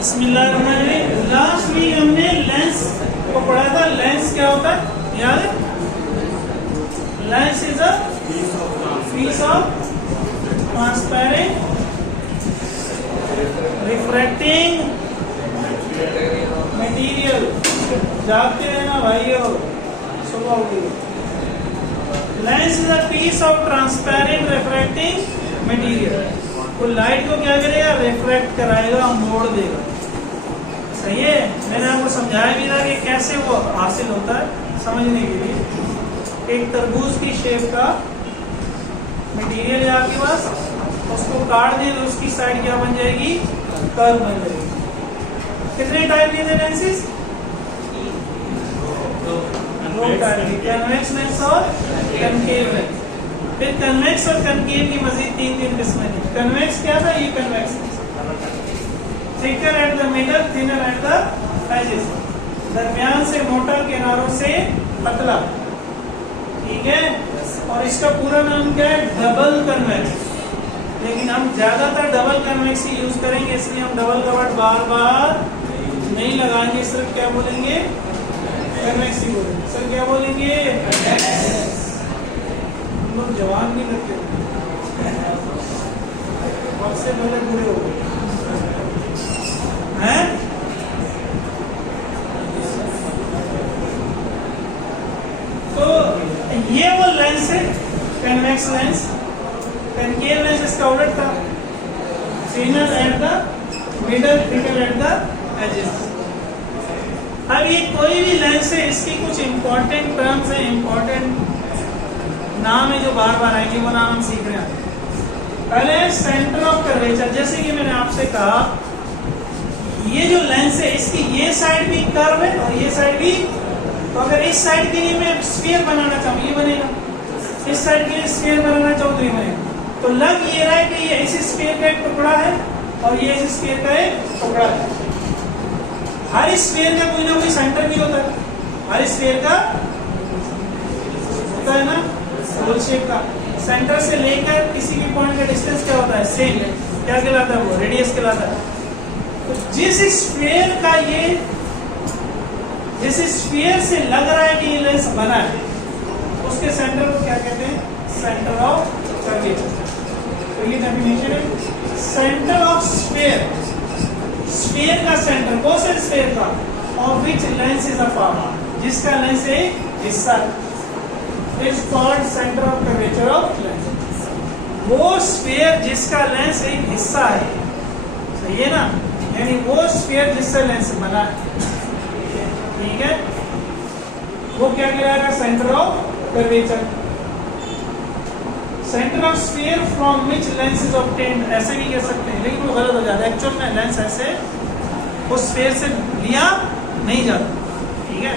बिस्मिल्लाहिर्रहमानिर्रहीम। Last week हमने lens को पढ़ा था। लेंस क्या होता है याद है? Lens is a piece of transparent refracting material. जागते रहना भाइयों, सुबह होगी। Lens is a piece of transparent refracting material. वो लाइट को क्या करेगा? रिफ्रैक्ट कराएगा, मोड़ देगा। सही है। मैंने आपको समझाया भी था कि कैसे वो हासिल होता है। समझने के लिए एक तरबूज की शेप का मटेरियल है आपके पास, उसको काट दें तो उसकी साइड क्या बन जाएगी? कर्व बन जाएगी। कितने टाइप के थे लेंसेज? दो टाइप के, कन्वेक्स लेंस और कनकेव लेंस। फिर कन्वेक्स और कनकेव की मजीद तीन किस्में थी। कन्वेक्स क्या था? ये convex thicker at the middle, thinner at the edges. दरमियान से मोटा, किनारों से पतला। ठीक है। और इसका पूरा नाम क्या है? Double convex. लेकिन हम ज्यादातर डबल कन्वेक्स ही यूज करेंगे, इसलिए हम डबल का वर्ड बार बार नहीं लगाएंगे। सिर्फ क्या बोलेंगे? कन्वेक्स ही बोलेंगे। सर क्या बोलेंगे? लोग जवान नहीं लगते, वक्त से पहले बूढ़े हो गए हैं। तो ये वो लेंस है, कन्वेक्स लेंस। कनकेव लेंस इसका उलट था, thinner at the middle, thicker at the edges. अब ये कोई भी लेंस है, इसकी कुछ इंपॉर्टेंट टर्म्स है, इंपॉर्टेंट नाम है जो बार बार आएंगे, वो नाम हम सीख रहे हैं। पहले सेंटर ऑफ कर्वेचर। जैसे कि मैंने आपसे कहा, ये जो लेंस है इसकी ये साइड भी कर्व है और ये साइड भी। तो अगर इस साइड के लिए मैं स्फीयर बनाना चाहूँ, ये बनेगा। इस साइड के लिए स्फीयर बनाना चाहूँ तो ये बनेगा। तो लग ये रहा है कि ये इस स्फीयर का एक टुकड़ा है और ये इस स्फीयर का एक टुकड़ा है। हर स्फीयर का कोई ना कोई सेंटर भी होता है। हर स्फीयर का होता है ना, गोल शेप का। सेंटर से लेकर किसी भी पॉइंट का डिस्टेंस क्या होता है? सेम। क्या कहलाता है? वो रेडियस कहलाता है। तो जिस स्फीयर का ये, जिस स्फीयर से लग रहा है कि ये लेंस बना है, उसके सेंटर को क्या कहते हैं? Centre of curvature. तो ये डेफिनेशन है। सेंटर ऑफ स्फीयर, स्फीयर का सेंटर, कौन से स्फीयर का? Of which lens is a part, जिसका लेंस एक हिस्सा is called centre of curvature of lens. वो स्फीयर जिसका लेंस एक हिस्सा है, सही है ना, यानी वो स्फीयर जिससे लेंस बना है, ठीक है, वो क्या कहलाएगा? Centre of curvature. Centre of sphere from which lens is obtained, ऐसे भी कह सकते हैं, लेकिन वो गलत हो जाता है। एक्चुअल में लेंस ऐसे उस स्फीयर से लिया नहीं जाता, ठीक है।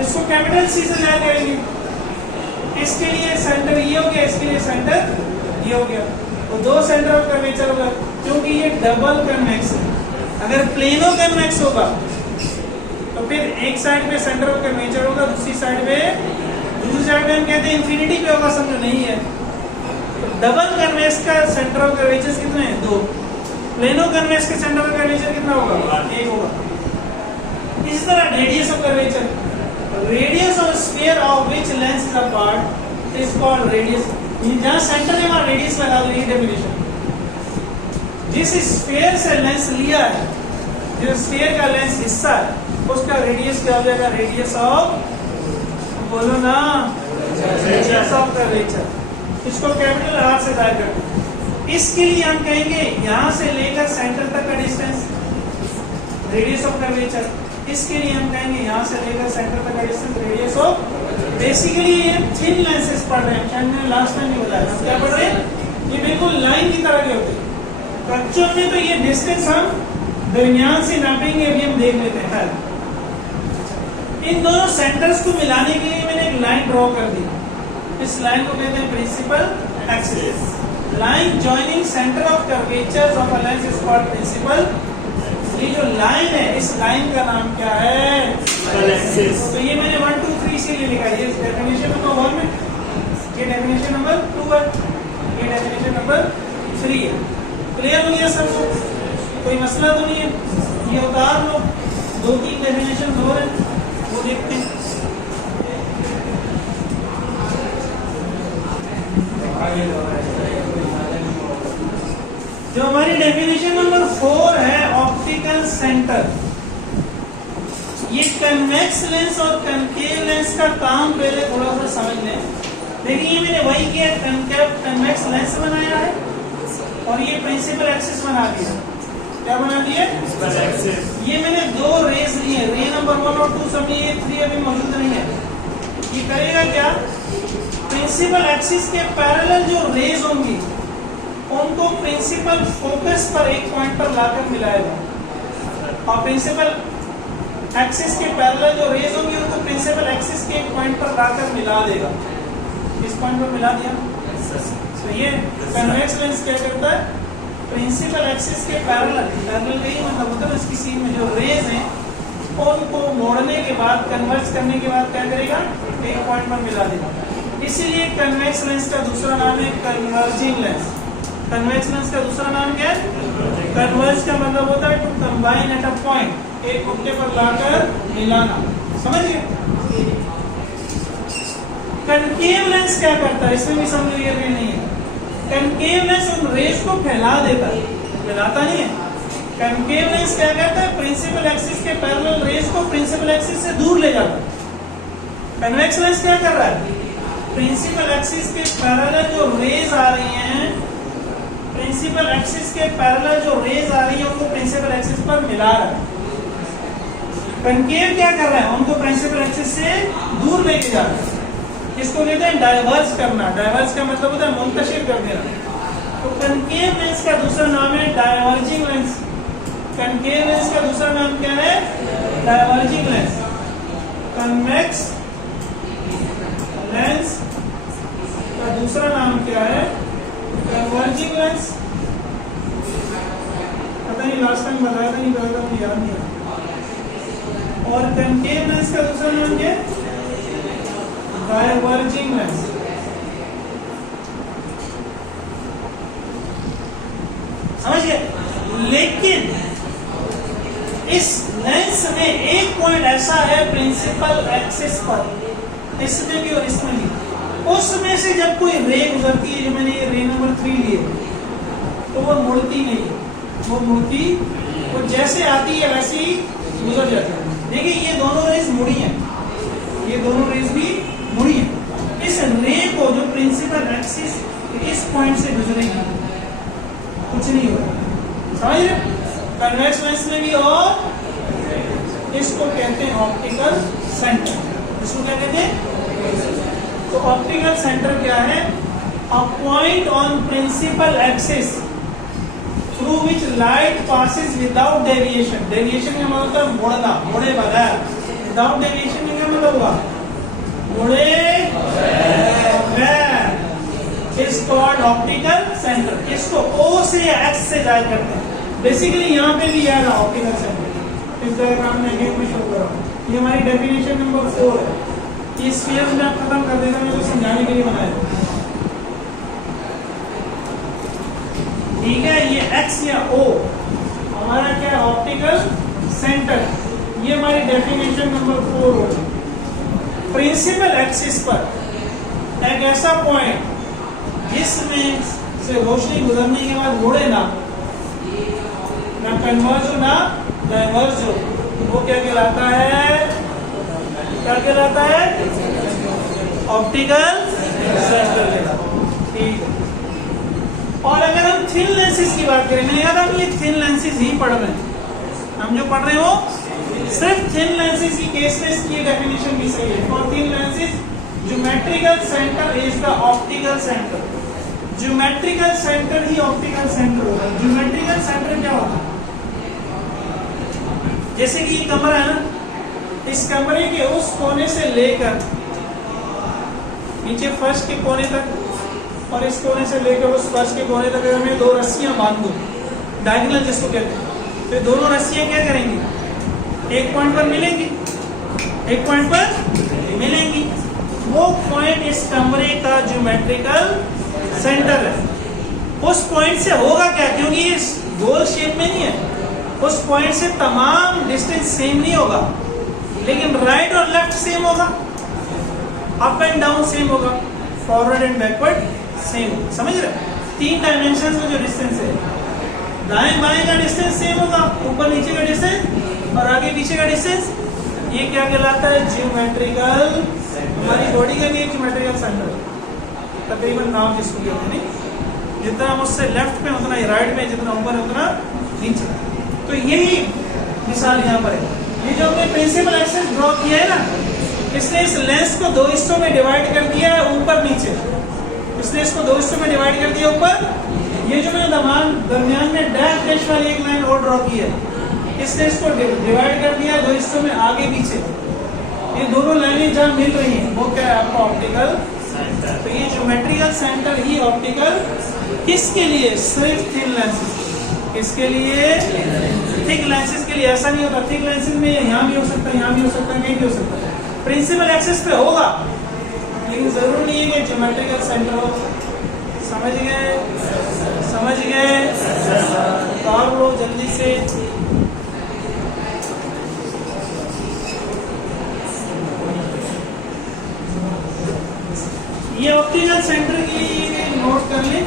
इसको कैपिटल सी से याद करेंगे। इसके लिए सेंटर ये हो गया, इसके लिए सेंटर ये हो गया। तो दो सेंटर ऑफ कर्वेचर होगा, क्योंकि ये डबल कन्वेक्स है। अगर प्लेनो कन्वेक्स होगा तो फिर एक साइड पे सेंटर ऑफ कर्वेचर होगा, दूसरी साइड पे हम कहते हैं इंफिनिटी पे होगा, समझो नहीं है। तो डबल कन्वेक्स का सेंटर ऑफ कर्वेचर कितने हैं? दो। प्लेनो कन्वेक्स का सेंटर ऑफ कर्वेचर कितना होगा? एक होगा। इस तरह radius of curvature, radius of sphere of which lens is a part is called radius. जहां सेंटर है वहां रेडियस लगा दो, ये डेफिनेशन। जिस स्फीयर से लेंस लिया है, जो स्फीयर का लेंस हिस्सा है, उसका रेडियस क्या हो जाएगा? रेडियस ऑफ, बोलो ना, रेडियस ऑफ कर्वेचर। इसको कैपिटल आर से दायर कर दो। इसके लिए हम कहेंगे यहां से लेकर सेंटर तक का डिस्टेंस रेडियस ऑफ कर्वेचर। इसके लिए हम कहेंगे यहां से लेकर सेंटर तक का डिस्टेंस रेडियस ऑफ। बेसिकली ये थिन लेंसेस पढ़ रहे हैं, शायद मैंने लास्ट टाइम नहीं बताया। हम क्या पढ़ रहे हैं? ये बिल्कुल लाइन की तरह के होते हैं। एक्चुअल में तो ये डिस्टेंस हम दरमियान से नापेंगे, अभी हम देख लेते हैं। इन दोनों सेंटर्स को मिलाने के लिए मैंने एक लाइन ड्रॉ कर दी। इस लाइन को कहते हैं principal axis. Line joining centre of curvature of a lens is called principal. ये जो लाइन है, इस लाइन का नाम क्या है? एक्सिस। तो ये मैंने 1 2 3 इसीलिए लिखा है। ये डेफिनेशन नंबर 1 में, ये डेफिनेशन नंबर 2 है, ये डेफिनेशन नंबर 3 है। क्लियर हो गया सबको? कोई मसला तो नहीं है? ये उतार लो, 2-3 डेफिनेशन और है वो देखते हैं। जो हमारी डेफिनेशन नंबर 4 है ऑप्टिकल सेंटर, ये कन्वेक्स लेंस और कनकेव लेंस का काम पहले थोड़ा सा समझ लें। देखिए ये मैंने वही किया, कन्वेक्स लेंस बनाया है और ये प्रिंसिपल एक्सिस बना दिया। क्या बना दिया? ये मैंने 2 रेज लिए, रे नंबर 1 और 2 सब में, ये 3 अभी मौजूद नहीं है। ये करेगा क्या? प्रिंसिपल एक्सिस के पैरेलल जो रेज होंगी उनको प्रिंसिपल फोकस पर एक पॉइंट पर लाकर मिलाएगा, और प्रिंसिपल एक्सिस के पैरेलल जो रेज होंगी उनको प्रिंसिपल एक्सिस के एक पॉइंट पर लाकर मिला देगा। इस पॉइंट पर मिला दिया। तो ये कन्वेक्स लेंस क्या करता है? प्रिंसिपल एक्सिस के पैरेलल का ही मतलब होता है इसकी सीन में जो रेज हैं उनको मोड़ने के बाद, कन्वर्ज करने के बाद क्या करेगा? एक पॉइंट पर मिला देगा। इसीलिए कन्वेक्स लेंस का दूसरा नाम है कन्वर्जिंग लेंस। कन्वेक्स लेंस का दूसरा नाम क्या है? कन्वर्ज का मतलब होता है to combine at a point, एक नुक्ते पर लाकर मिलाना। समझिए? कनकेव लेंस क्या करता है? इसमें भी समझ क्लियर नहीं है। कनकेव लेंस उन रेज को फैला देता है, मिलाता नहीं है। कनकेव लेंस क्या करता है? प्रिंसिपल एक्सिस के पैरेलल रेज को प्रिंसिपल एक्सिस से दूर ले जाता है। कन्वेक्स लेंस क्या कर रहा है? प्रिंसिपल एक्सिस के पैरेलल जो रेज आ रही हैं, प्रिंसिपल एक्सिस के पैरेलल जो रेज आ रही है उनको प्रिंसिपल एक्सिस पर मिला रहा है। कनकेव क्या कर रहा है? उनको प्रिंसिपल एक्सिस से दूर लेके जा रहा है। इसको कहते हैं डाइवर्ज करना। डाइवर्ज का मतलब होता है मुंतशिर कर देना। तो कनकेव लेंस का दूसरा नाम है डाइवर्जिंग लेंस। कनकेव लेंस का दूसरा नाम क्या है? Diverging lens. कन्वेक्स लेंस का दूसरा नाम क्या है? Converging lens. पता नहीं लास्ट टाइम बताया था, नहीं बताया था, मुझे याद नहीं है। और कनकेव लेंस का दूसरा नाम क्या है? Diverging lens. समझिए? लेकिन इस लेंस में एक पॉइंट ऐसा है प्रिंसिपल एक्सिस पर, इसमें भी और इसमें भी, उसमें से जब कोई रे गुजरती है, जो मैंने ये रे नंबर 3 लिए, तो वो मुड़ती नहीं, वो मुड़ती, वो जैसे आती है वैसे ही गुजर जाती है। देखिए ये दोनों रेज मुड़ी हैं, ये दोनों रेज भी मुड़ी है। इस रे को जो प्रिंसिपल एक्सिस इस पॉइंट से गुजरेगी, कुछ नहीं होगा। समझ रहे? कन्वेक्स लेंस में भी, और इसको कहते हैं ऑप्टिकल सेंटर। इसको क्या कहते हैं? तो ऑप्टिकल सेंटर क्या है? A point on principal axis through which light passes without deviation. Deviation का मतलब होता है मोड़ना, मोड़े बगैर। विदाउट डेविएशन में क्या मतलब होगा? मुड़े बगैर। Is called optical centre. इसको O से या X से जाहिर करते हैं। बेसिकली यहाँ पे भी आएगा ऑप्टिकल सेंटर। इस डायग्राम में अगेन में शो कर रहा हूँ। ये हमारी डेफिनेशन नंबर 4 है। ये स्फीयर में आप खत्म कर देगा, मैं तो समझाने के लिए बनाया। ठीक है? ये X या O हमारा क्या है? Optical centre. ये हमारी डेफिनेशन नंबर 4 होगी। प्रिंसिपल एक्सिस पर एक ऐसा पॉइंट जिसमें से रोशनी गुजरने के बाद मुड़े ना कन्वर्ज हो ना डाइवर्ज हो, वो क्या कहलाता है? क्या कहलाता है? ऑप्टिकल सेंटर कहलाता है। ठीक है? और अगर हम थिन लेंसेज की बात करें, मैंने कहा हम ये थिन लेंसेज ही पढ़ रहे हैं, हम जो पढ़ रहे हो सिर्फ थिन लेंसेज की केस में इसकी डेफिनेशन भी सही है। For thin lenses geometrical centre is the optical centre. Geometrical centre he optical centre होगा। ज्योमेट्रिकल सेंटर क्या होता है? जैसे कि ये कमरा है ना, इस कमरे के उस कोने से लेकर नीचे फर्श के कोने तक, और इस कोने से लेकर उस फर्श के कोने तक अगर मैं 2 रस्सियां बांध दूं, डायगोनल जिसको कहते हैं, तो दोनों रस्सियां क्या करेंगी? एक पॉइंट पर मिलेंगी, एक पॉइंट पर मिलेंगी। वो पॉइंट इस कमरे का ज्योमेट्रिकल सेंटर है। उस पॉइंट से होगा क्या, क्योंकि ये गोल शेप में नहीं है, उस पॉइंट से तमाम डिस्टेंस सेम नहीं होगा, लेकिन राइट और लेफ्ट सेम होगा, अप एंड डाउन सेम होगा, फॉरवर्ड एंड बैकवर्ड सेम होगा। समझ रहे? 3 डायमेंशन में जो डिस्टेंस है, दाएं बाएं का डिस्टेंस सेम होगा, ऊपर नीचे का डिस्टेंस और आगे पीछे का डिस्टेंस। ये क्या कहलाता है? ज्योमेट्रिकल, हमारी बॉडी का भी एक ज्योमेट्रिकल सेंटर, तकरीबन नाम जिसको कहते हैं, जितना हम उससे लेफ्ट में उतना ही राइट में, जितना ऊपर उतना नीचे। तो यही मिसाल यहाँ पर है। ये जो हमने प्रिंसिपल एक्सिस ड्रॉ किया है ना, इसने इस लेंस को 2 हिस्सों में डिवाइड कर दिया है, ऊपर नीचे। इसने इसको 2 हिस्सों में डिवाइड कर दिया ऊपर। ये जो मैंने दरमियान में डैश डैश वाली एक लाइन और ड्रॉ की है, इसने इसको डिवाइड कर दिया 2 हिस्सों में, आगे पीछे। ये दोनों लाइनें जहाँ मिल रही हैं वो क्या है? आपका ऑप्टिकल सेंटर। तो ये ज्योमेट्रिकल सेंटर ही ऑप्टिकल, किसके लिए? सिर्फ थिन लेंसेज। किसके लिए? थिक लेंसेज के लिए। ऐसा नहीं होता, थिक लेंसेज में यहाँ भी हो सकता है, यहाँ भी हो सकता है, कहीं भी हो सकता है। प्रिंसिपल एक्सिस पे होगा, लेकिन जरूर नहीं है कि ज्योमेट्रिकल सेंटर हो। समझ गए? समझ गए? और लो जल्दी से। ये ऑप्टिकल सेंटर की नोट कर ले।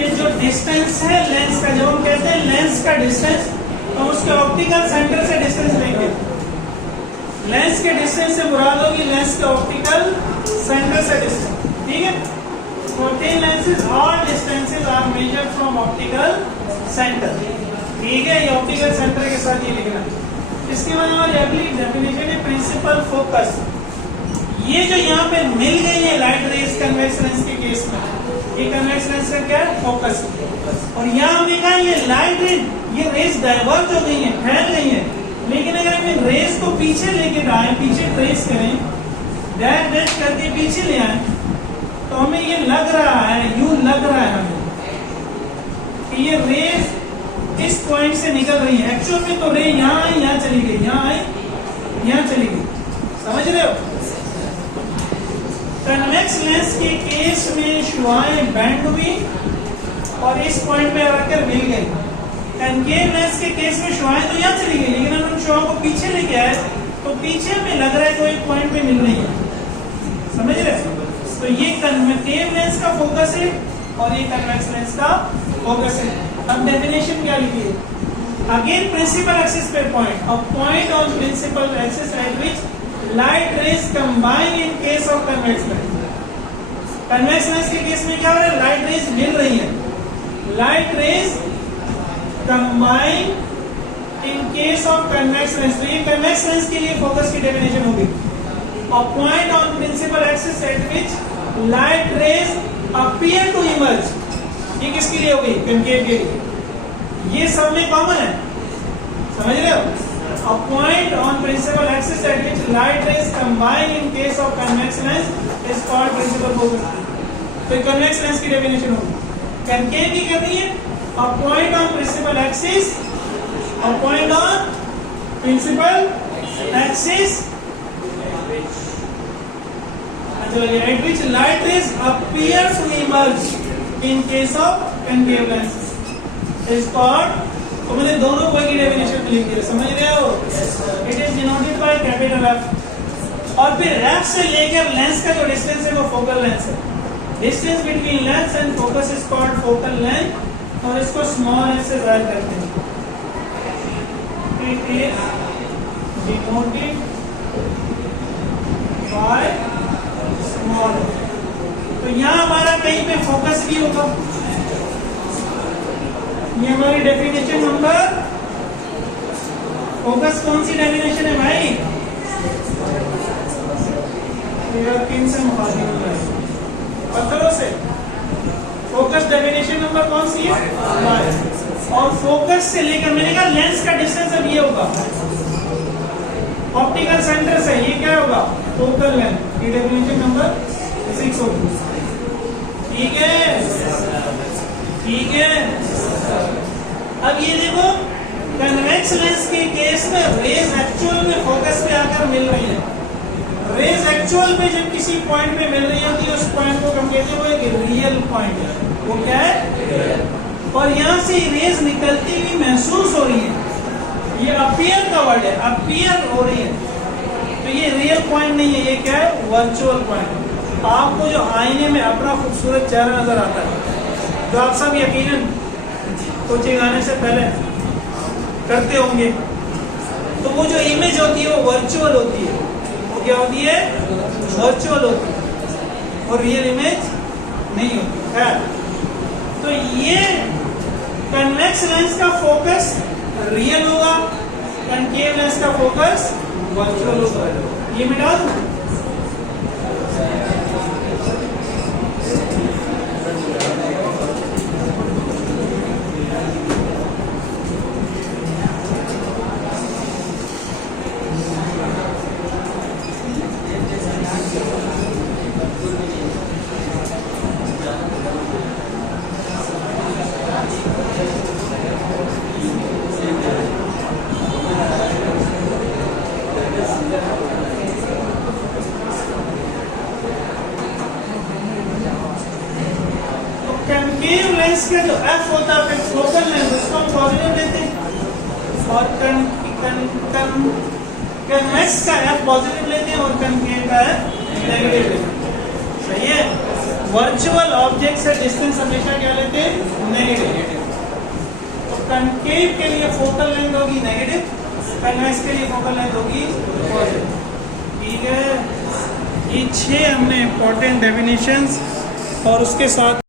ये जो डिस्टेंस है लेंस का, जब हम कहते हैं लेंस का डिस्टेंस, तो उसके ऑप्टिकल सेंटर से डिस्टेंस लेंगे। लेंस के डिस्टेंस से मुराद होगी लेंस के ऑप्टिकल सेंटर से डिस्टेंस। ठीक है? For thin lenses, all distances are measured from optical center. ठीक है? ये ऑप्टिकल सेंटर के साथ ये लिखना। इसके बाद हमारी अगली डेफिनेशन है प्रिंसिपल फोकस। ये जो यहाँ पे मिल गई है लाइट रेज कन्वेक्स लेंस के केस में, ये कन्वेक्स लेंस का क्या है? फोकस। और यहाँ हमने कहा ये लाइट रेज, ये रेज डाइवर्ज हो गई है, फैल गई है, लेकिन अगर हम इन रेज को पीछे लेके आए, पीछे ट्रेस करें, डैश डैश करके पीछे ले आए, तो हमें ये लग रहा है, यूं लग रहा है हमें कि ये रेज इस पॉइंट से निकल रही है। एक्चुअल में तो रे यहाँ आई, यहाँ चली गई, यहाँ आई, यहाँ चली गई। समझ रहे हो? कन्वेक्स लेंस के केस में शुआएं बेंड हुई और इस पॉइंट पे आकर मिल गई। कनकेव लेंस के केस में शुआएं तो यहाँ चली गई, लेकिन हम उन शुआओं को पीछे लेके आए, तो पीछे में लग रहा है कोई पॉइंट पे मिल रही है। समझ रहे? तो ये कनकेव लेंस का फोकस है और ये कन्वेक्स लेंस का फोकस है। अब डेफिनेशन क्या लिखी है? अगेन प्रिंसिपल एक्सिस पे point, a point on principal axis at which light rays combine in case of convex lens. Convex lens के केस में क्या हो रहा है? लाइट रेज मिल रही है, light rays combine in case of convex lens. तो ये कन्वेक्स लेंस के लिए फोकस की डेफिनेशन होगी। A point on principal axis at which light rays appear to emerge. ये किसके लिए होगी? कनकेव के लिए। ये सब में कॉमन है, समझ रहे हो? A point on principal axis at which light rays combine in case of convex lens is called principal focus. तो convex lens की डेफिनेशन होगी। कनकेव की करनी है a point on principal axis, a point on principal axis at which light rays appear to emerge in case of concave lenses is called। तो मैंने दोनों को की डेफिनेशन लिख दी है, समझ रहे हो? It is denoted by capital F. और फिर एफ से लेकर लेंस का जो डिस्टेंस है वो फोकल लेंथ है। Distance between lens and focus is called focal length, और इसको स्मॉल एफ से जाहिर करते हैं। It is denoted by small. तो यहाँ हमारा कहीं पे फोकस भी होगा। ये हमारी डेफिनेशन नंबर, फोकस कौन सी डेफिनेशन है भाई? किन से मुखातिब है? पत्थरों से। फोकस डेफिनेशन नंबर कौन सी है? और फोकस से लेकर, मैंने कहा लेंस का डिस्टेंस अब ये होगा ऑप्टिकल सेंटर से, ये क्या होगा? Focal length. ये डेफिनेशन नंबर 6 होगी। ठीक है? ठीक है? अब ये देखो, कन्वेक्स लेंस के केस में रेज एक्चुअल में फोकस पे आकर मिल रही है। रेज एक्चुअल पे जब किसी पॉइंट पे मिल रही होती है, उस पॉइंट को हम कहते हैं वो एक रियल पॉइंट है। वो क्या है, और यहां से रेज निकलती हुई महसूस हो रही है, ये अपीयर का वर्ड है, अपीयर हो रही है, तो ये रियल पॉइंट नहीं है, ये क्या है, वर्चुअल पॉइंट। आपको जो आईने में अपना खूबसूरत चेहरा नजर आता है, जो आप सब यकीनन कोचिंग आने से पहले करते होंगे, तो वो जो इमेज होती है वो वर्चुअल होती है, वो क्या होती है, वर्चुअल होती है, और रियल इमेज नहीं होती है। तो ये कन्वेक्स लेंस का फोकस रियल होगा, कनकेव लेंस का फोकस वर्चुअल होगा। ये मिटा दूं? कनकेव लेंस का जो एफ होता है फोकल लेंथ, उसको हम पॉजिटिव लेते हैं, और कन्वेक्स का एफ पॉजिटिव लेते हैं, और कनकेव का एफ नेगेटिव लेते हैं। सही है। वर्चुअल ऑब्जेक्ट से डिस्टेंस हमेशा क्या लेते हैं, नेगेटिव। तो कनकेव के लिए फोकल लेंथ होगी नेगेटिव, कन्वेक्स के लिए फोकल लेंथ होगी पॉजिटिव। ठीक है। ये 6 हमने इंपॉर्टेंट डेफिनेशंस और उसके साथ